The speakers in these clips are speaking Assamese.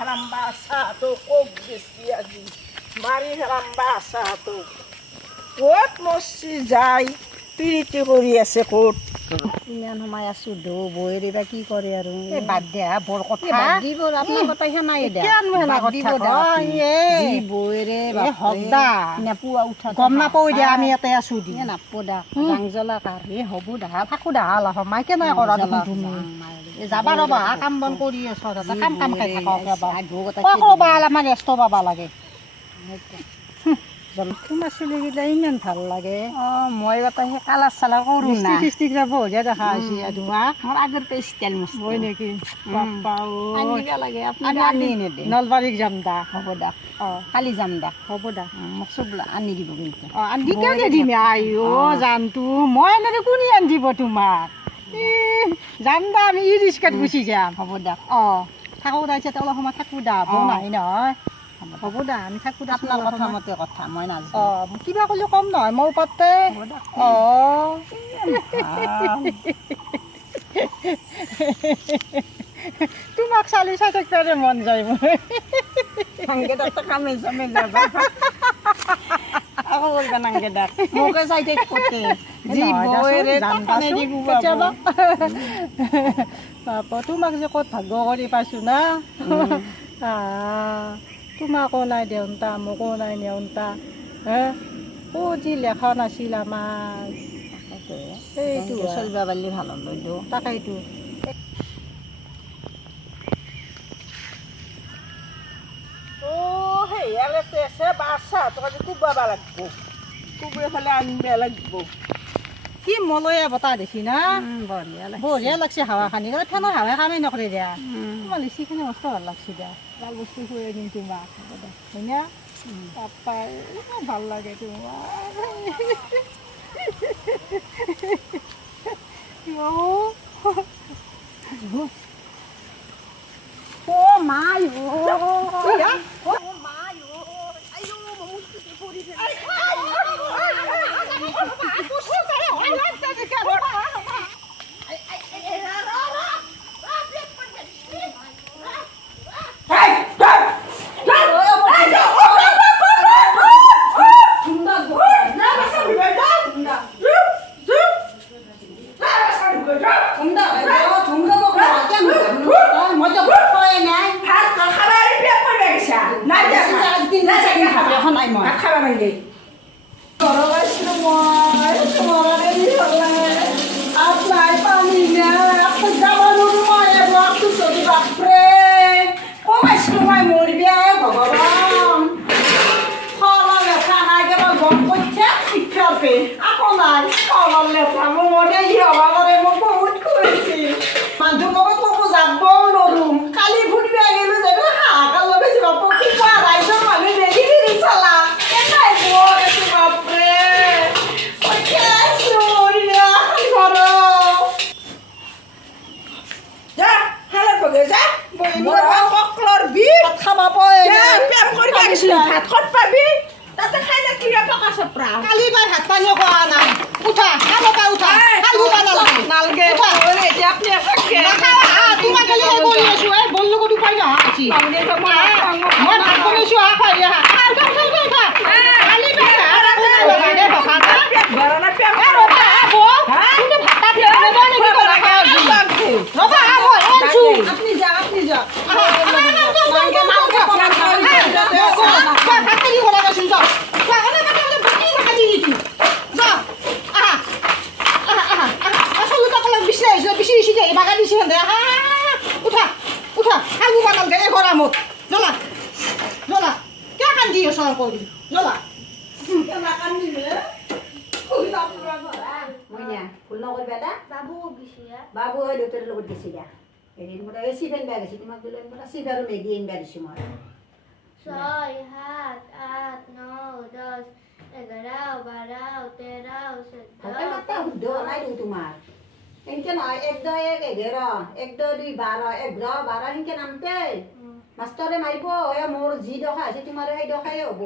ফেলাম বাসাটো কক গেছি আজি মাৰি ফেলাম বাসাটো ক'ত মচি যাই পিৰিতি কৰি আছে ক'ত ইমান সময় আছো দৌ বৌয়েৰে বা কি কৰে আৰু এই বাদ দে বৰ কথা বাদ দিব আপোনাৰ কথা নাই কিয়নো হেনা কথা কয় যি বৌয়েৰে হকদা পুৱা উঠা গম নাপাওঁ দিয়া আমি ইয়াতে আছো দি নাপো দা ৰাং জ্বলা কাৰ এই হ'ব দা থাকো দা মাই কেনে কৰা দেখোন তুমি যাবা ৰ'বা কাম বন কৰি আছ কাম কাম খাই থাকক ৰ'বা অলপমান ৰেষ্ট পাবা লাগে তোমাৰ চুলিকেইটা ইমান ভাল লাগে মই এটা সেই কালাৰ চালাৰ কৰোঁ না ডিষ্ট্ৰিক্ট যাব বঢ়িয়া দেখা হৈছে তোমাক মোৰ আগৰ পৰা ষ্টাইল মস্ত হয় নেকি আনিব লাগে আমি নলবাৰীক যাম দা হ'ব দা কালি যাম দা হ'ব দা মোক চব আনি দিব কিন্তু আনি কেনে দিম আইও জানটো মই এনেকৈ কোনে আনি দিব তোমাক যাম দা আমি ই ৰিক্সাত গুচি যাম হ'ব দা থাকোঁ তাৰপিছত অলপ সময় থাকোঁ দা বৌ নাই নহয় হ'ব দা আমি থাকোঁ দা আপোনাৰ কথা মতে কথা মই নাজানো কিবা ক'লেও কম নহয় মোৰ ওপৰতে তোমাক চালি চাই থাকিলে মন যায় মোৰ নাংগেদাকটা কামে চামে যাবা আকৌ বলবা নাংগেদাক মোকে চাই থাকতে যি বৌয়েৰে কানে দি কেতিয়াবা তোমাক যে ক'ত ভাগ্য কৰি পাইছোঁ না তোমাকো নাই দেউতা মোকো নাই নেউতা ক'ত যি লেখা নাছিল আমাৰ সেইটো চলিব পাৰিলে ভাল হ'ল তাকেইতো সেয়ালৈকে আছে বাচ্চা তোক কুবাবা লাগিব কুবুৱে ফালে আনিব লাগিব কি মলয়া বতাহ দেখি না বঢ়িয়া লাগছে হাৱা খানি ফেনৰ হাৱাই কামেই নকৰে দিয়া তোমাৰ লিচিখিনি মস্ত ভাল লাগছে দিয়া ভাল বস্তু খুৱাই দিম তোমাক হয় না পাপাই ভাল লাগে তোমাৰ মাই বাবু হয় দেউতাৰ লগত গেছি দিয়া এদিন মই এই চিফেন বেয়া গেছি তোমাক দিলে মই চিফ আৰু মেগী আনিবা দিছোঁ মই 6, 7, 8, 9, 10, 11, 12, 13, 14, শুদ্ধ নাই দিওঁ তোমাৰ এনেকৈ নহয় 1, 2, 1, 11, 1, 2, 2, 12, 11, 12 সেনেকৈ নামতে মাষ্টৰে মাৰিব মোৰ যি দখা আছে তোমাৰ সেই দখাই হ'ব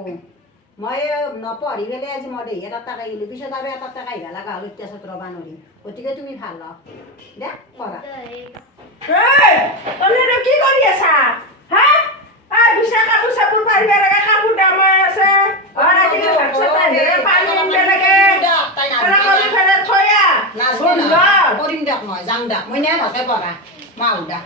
মই নপঢ়ি পেলাই আজি মই দেহি এটা টাকা গ'লোঁ পিছত আৰু এটা টাকা আহিব লগা হ'ল অত্যাচাৰ ৰ'বা নোৱাৰিম গতিকে তুমি ভাল দে কৰা কি কৰি আছা হা দিয়ক নহয় যাওঁ দা মই নে ভালকে পঢ়া মই আহোঁ দা